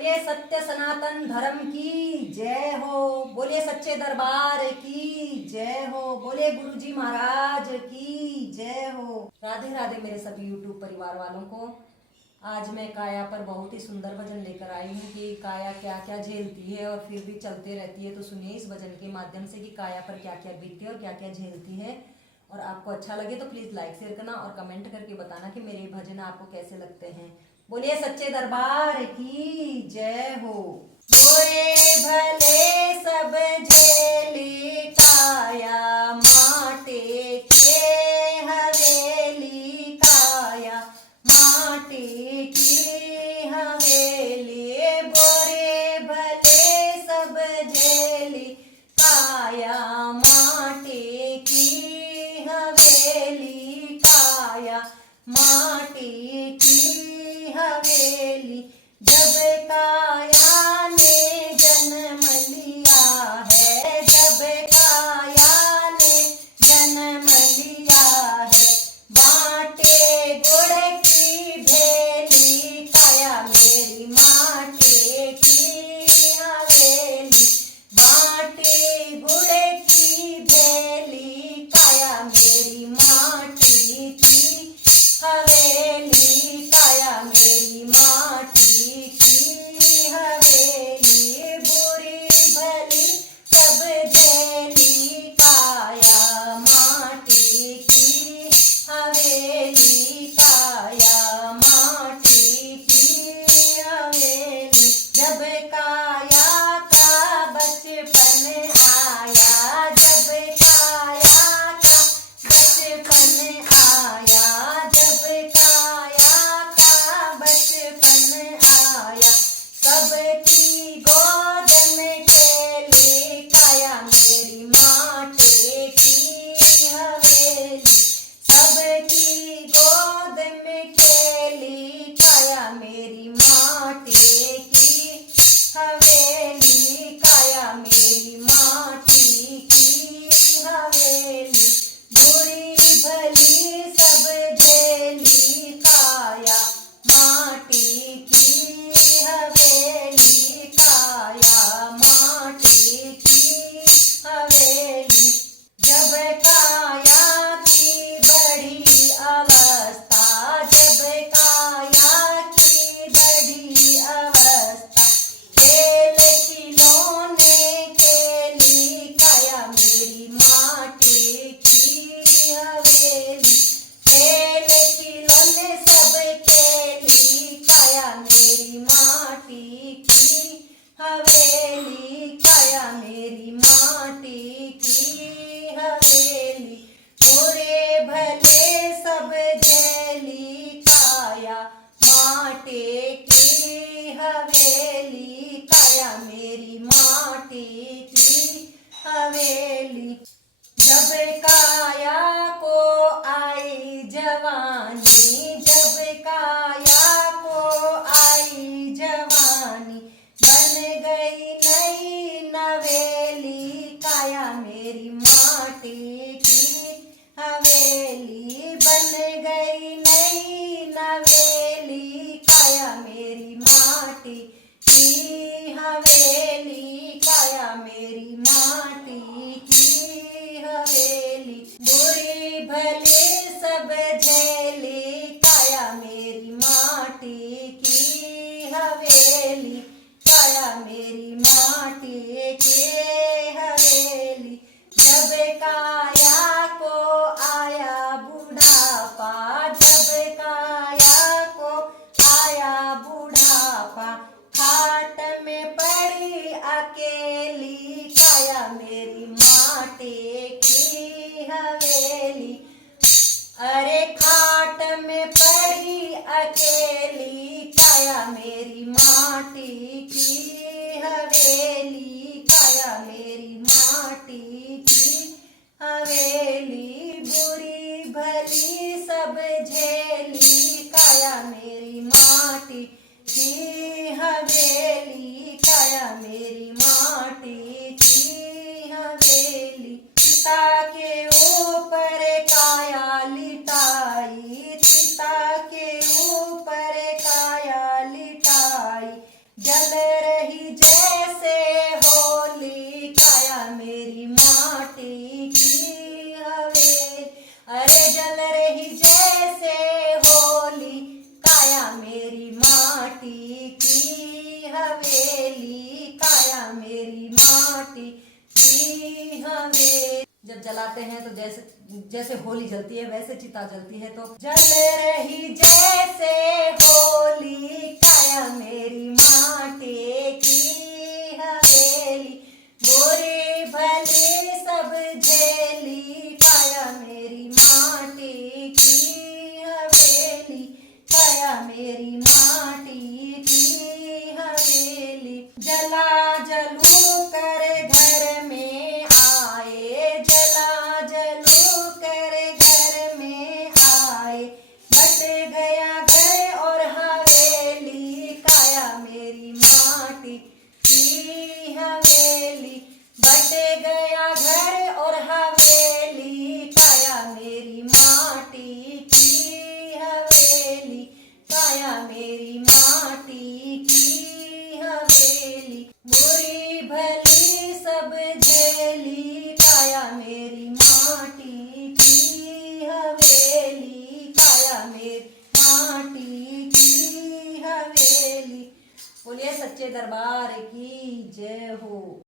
बोलिए सत्य सनातन धर्म की जय हो। बोलिए सच्चे दरबार की जय हो। बोलिए गुरुजी महाराज की जय हो। राधे राधे मेरे सभी यूट्यूब परिवार वालों को। आज मैं काया पर बहुत ही सुंदर भजन लेकर आई हूँ कि काया क्या क्या झेलती है और फिर भी चलते रहती है। तो सुनिए इस भजन के माध्यम से कि काया पर क्या क्या बीतती है और क्या क्या झेलती है। और आपको अच्छा लगे तो प्लीज़ लाइक शेयर करना और कमेंट करके बताना कि मेरे भजन आपको कैसे लगते हैं। बोलिए सच्चे दरबार की जय हो। बुरे भले सब झेली काया माटे के हवेली काया माटे की हवेली। बुरे भले सब झेली काया माटे की हवेली काया माटी की हवेली। जब काया ने जन्म लिया है, जब काया ने जन्म लिया है, बाटे गुड़ की भेली काया मेरी माटे की हवेली। बाटे गुड़ की भेली काया मेरी माटी की हवेली काया मेरी माटी की हवेली। बुरी भली सब झेली काया माटी की हवेली काया माटी की हवेली। जब काया का बचपन आया, जब काया का बचपन आया, जब काया का बचपन आया, सबकी गोद में खेली काया मेरी माटे की हवेली। सबकी गोद में खेली काया मेरी माटे की हवेली काया मेरी माटी की हवेली। बुरी भली सब झेली काया माटी की हवेली काया माटी की हवेली। जब काया की बड़ी अवस्था, जब काया की बड़ी अवस्था, खेल खिलौने खेली काया मेरी माटी की हवेली। खेल खिलौने सब खेली काया मेरी माटी की हवेली काया मेरी माटी की हवेली। बुरे भले सब झेली काया माटे की हवेली काया मेरी माटी की हवेली। जब काया को आई जवानी, जब काया को आई जवानी, बन गई नई नवेली काया मेरी माटी की हवेली। बन गई नई नवेली काया मेरी माटी की हवेली काया मेरी माटी की हवेली। बुरी भली सब झेली काया मेरी माटी की हवेली काया मेरी माटी की हवेली। जब काया को आया बुढ़ापा, जब काया को आया बुढ़ापा, खाट में पड़ी अकेली काया मेरी माटी की हवेली। अरे खाट में पड़ी अकेली काया मेरी माटी की हवेली काया मेरी माटी की हवेली। बुरी भली सब झेली काया मेरी माटी की हवेली काया मेरी माटी की हवेली। चिता के ऊपर काया लिटाई, चिता के ऊपर काया लिटाई, जब जल रही जैसे होली काया मेरी माटी की हवेली। अरे जल रही जैसे होली काया मेरी माटी की हवेली, काया मेरी माटी की हवेली। जब जलाते हैं तो जैसे जैसे होली जलती है वैसे चिता जलती है। तो जल रही जैसे होली काया मेरी माटी की हवेली, बुरी भली सब झेली काया मेरी माटी की हवेली, काया मेरी माटी की हवेली। जला जलू कर घर में आए, जला जलू कर घर में आए, बट गया घर और हवेली काया मेरी माटी की हवेली, बट गया घर और हवेली काया मेरी माटी की हवेली, काया मेरी माटी की हवेली। बुरी भली सब झेली काया मेरी माटी की हवेली, काया मेरी माटी की हवेली। बोलिए सच्चे दरबार की जय हो।